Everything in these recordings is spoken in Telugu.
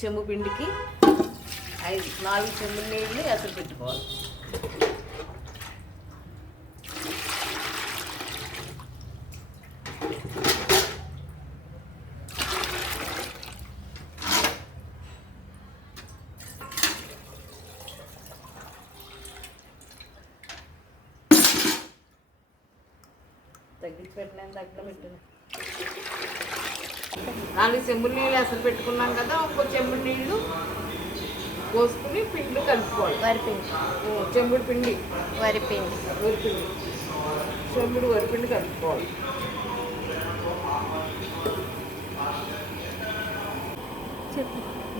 చెంబు పిండికి ఐదు నాలుగు చెంబు నీళ్ళు అసలు పెట్టుకోవాలి. తగ్గించి పెట్టిన తగ్గ పెట్టిన నాలుగు చెంబులు నీళ్ళు అసలు పెట్టుకున్నాం కదా ఒక్కో చెంబుడు నీళ్ళు పోసుకుని పిండి కలుపుకోవాలి. వరిపిండి చెంబుడు పిండి. వరిపిండి వరిపిండి చెంబుడు వరిపిండి కలుపుకోవాలి.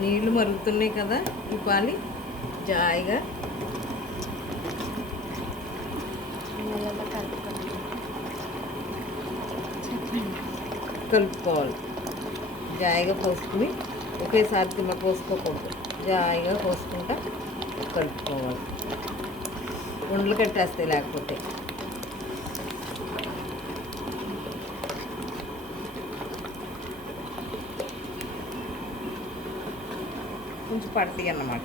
నీళ్ళు మరుగుతున్నాయి కదా ఈ పాలి జాయిగా కలుపుకోవాలి. జాయిగా పోసుకుని ఒకేసారి కింద పోసుకోకూడదు. జాయిగా పోసుకుంటా కలుపుకోవాలి. ఉండలు కట్టేస్తాయి లేకపోతే. కొంచెం పడతాయి అన్నమాట.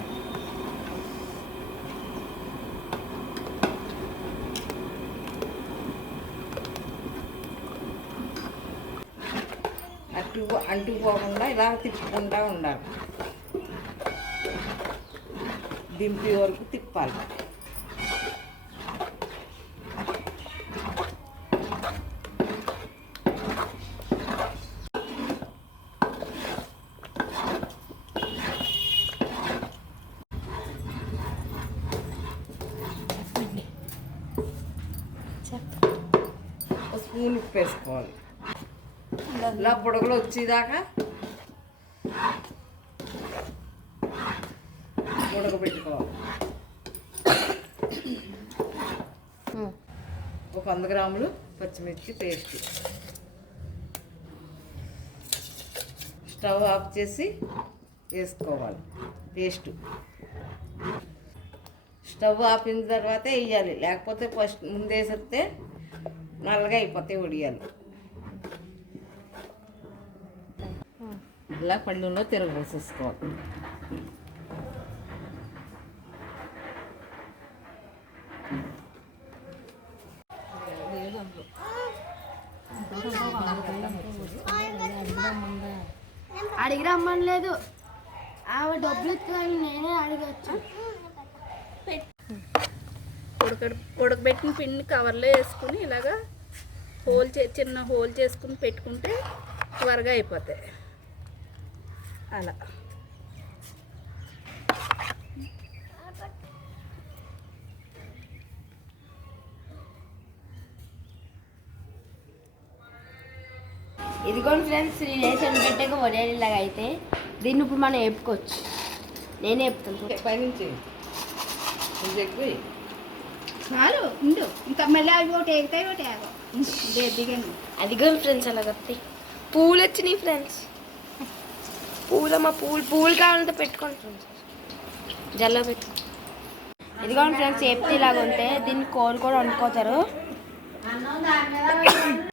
అంటు అంటుకోకుండా ఇలా తిప్పుకుంటూ ఉండాలి. దింపే వరకు తిప్పాలి. స్పూన్ ఉప్పు వేసుకోవాలి. ఇలా బుడగలు వచ్చేదాకా ఉడకబెట్టుకోవాలి పెట్టుకోవాలి. ఒక వంద గ్రాములు పచ్చిమిర్చి పేస్ట్. స్టవ్ ఆఫ్ చేసి వేసుకోవాలి. పేస్ట్. స్టవ్ ఆపిన తర్వాత వేయాలి. లేకపోతే ఫస్ట్ ముందేసేస్తే నల్లగా అయిపోతాయి ఉడియాలి ఇలా పళ్ళులో తిరగబోసేసుకోవాలి అడిగి రమ్మనలేదు ఆమె డబ్బులు ఇస్తాను నేనే అడగచ్చు. ఉడక ఉడకబెట్టిన పిండి కవర్లో వేసుకుని ఇలాగా హోల్ చే చిన్న హోల్ చేసుకుని పెట్టుకుంటే త్వరగా అయిపోతాయి. అలా. ఇదిగోండి ఫ్రెండ్స్ డేస్ ఎండబెట్టాక వడియాలు ఇలాగ అయితే దీన్ని ఇప్పుడు మనం వేపుకోవచ్చు. నేనే వేపుతాను. పైనుంచి. చాలు ఉండు. ఇంకా మళ్ళీ అవి ఒకటి ఎగుతాయి ఒకటి ఆగో దిగండి అదిగోండి ఫ్రెండ్స్ అలా వస్తాయి పూలు వచ్చినాయి ఫ్రెండ్స్. పూలమ్మ పూలు పూలు కావాలంటే పెట్టుకోండి ఫ్రెండ్స్. జల్లో పెట్టు. ఇదిగోండి ఫ్రెండ్స్ సేఫ్టీ లాగా ఉంటే దీన్ని కోలు కూడా వండుకోతారు.